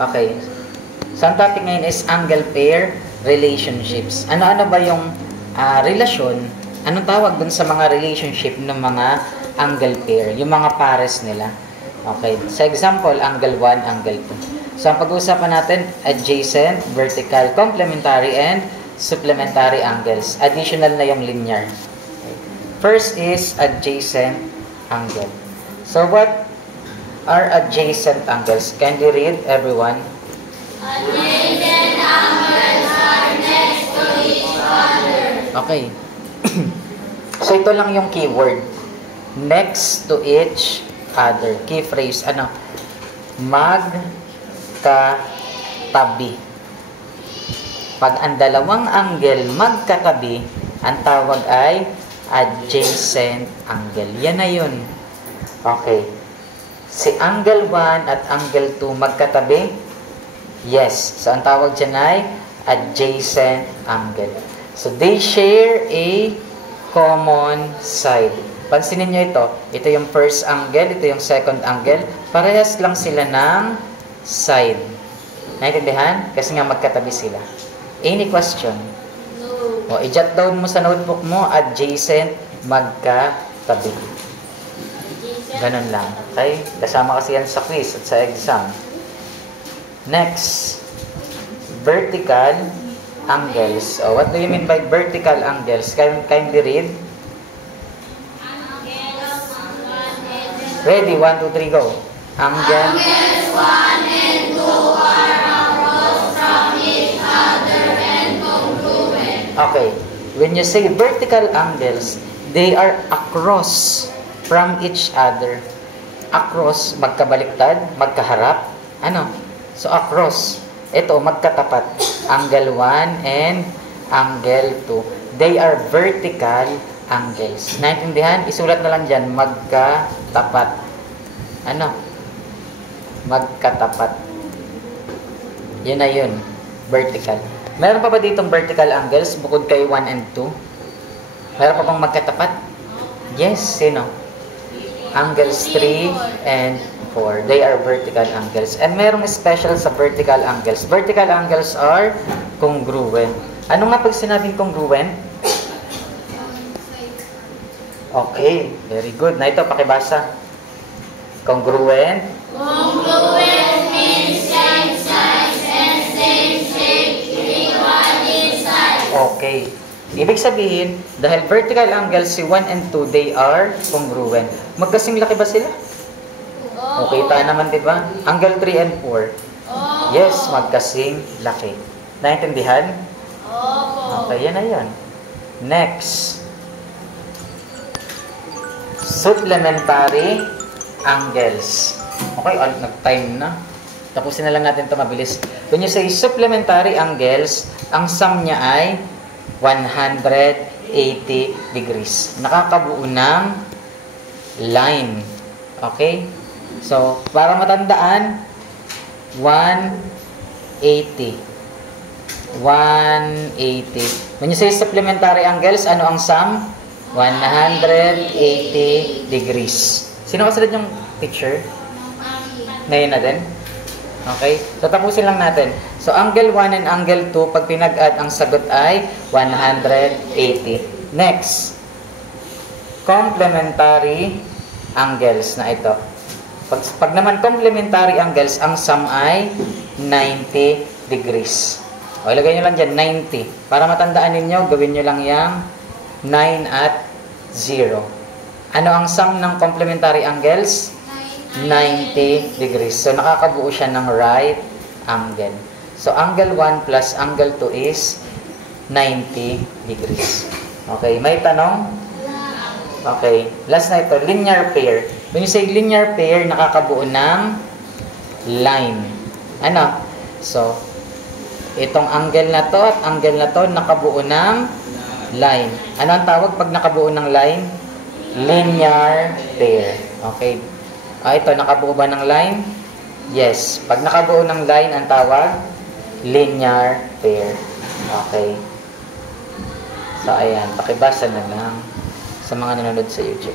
Okay. So, ang topic ngayon is angle pair relationships. Ano-ano ba yung relasyon? Anong tawag dun sa mga relationship ng mga angle pair? Yung mga pares nila. Okay. Sa example, angle 1, angle 2. So, ang pag-uusapan natin, adjacent, vertical, complementary, and supplementary angles. Additional na yung linear. Okay. First is adjacent angle. So, what are adjacent angles? Can you read, everyone? Adjacent angles are next to each other. Okay. So, ito lang yung keyword. Next to each other. Key phrase, ano? Magkatabi. Pag ang dalawang angle magkatabi, ang tawag ay adjacent angle. Yan na yun. Okay. Si angle 1 at angle 2 magkatabi? Yes. So, ang tawag dyan ay adjacent angle. So, they share a common side. Pansinin nyo ito. Ito yung first angle, ito yung second angle. Parehas lang sila ng side. Naintindihan? Kasi nga magkatabi sila. Any question? No. O, i-jot down mo sa notebook mo, adjacent, magkatabi. Ganun lang. Okay? Kasama kasi yan sa quiz at sa exam. Next, vertical angles. Oh, what do you mean by vertical angles? Kindly read. Ready? 1, 2, 3, go. Angles 1 and 2 are across from each other and congruent. Okay. When you say vertical angles, they are across from each other. Across, magkabaliktad, magkaharap. Ano? So, across. Ito, magkatapat. Angle 1 and angle 2. They are vertical angles. Naintindihan? Isulat na lang dyan, magkatapat. Ano? Magkatapat. Yun na yun. Vertical. Meron pa ba ditong vertical angles bukod kay 1 and 2? Meron pa bang magkatapat? Yes. Sino? Angles 3 and 4. They are vertical angles. And merong special sa vertical angles. Vertical angles are congruent. Ano nga pag sinabing congruent? Okay. Very good. Na ito, pakibasa. Congruent. Congruent means same size and same shape, equal in size. Okay. Ibig sabihin, dahil vertical angles si 1 and 2, they are congruent. Magkasing laki ba sila? Okay, tayo naman, di ba? Angle 3 and 4. Yes, magkasing laki. Naintindihan? Okay, yan na yan. Next. Supplementary angles. Okay, nag-time na. Tapusin na lang natin ito mabilis. When you say supplementary angles, ang sum niya ay 180 degrees. Nakakabuo ng line. Okay? So, para matandaan, 180. 180. When you say supplementary angles, ano ang sum? 180 degrees. Sino kasunod yung picture? Ngayon na din? Okay? So, tapusin lang natin. So, angle 1 and angle 2, pag pinag-add, ang sagot ay 180. Next. Complementary angles na ito. Pag naman complementary angles, ang sum ay 90 degrees. O, ilagay nyo lang dyan, 90. Para matandaan ninyo, gawin nyo lang yung 9 at 0. Ano ang sum ng complementary angles? 90 degrees. So, nakakabuo siya ng right angle. So, angle 1 plus angle 2 is 90 degrees. Okay, may tanong? Okay, last na ito, linear pair. When you say linear pair, nakakabuo ng line. Ano? So, itong angle na to at angle na to, nakabuo ng line. Ano ang tawag pag nakabuo ng line? Linear pair. Okay. Ito, nakabuo ba ng line? Yes. Pag nakabuo ng line, ang tawag? Linear pair. Okay. So, ayan. Pakibasa na lang sa mga nanonood sa YouTube.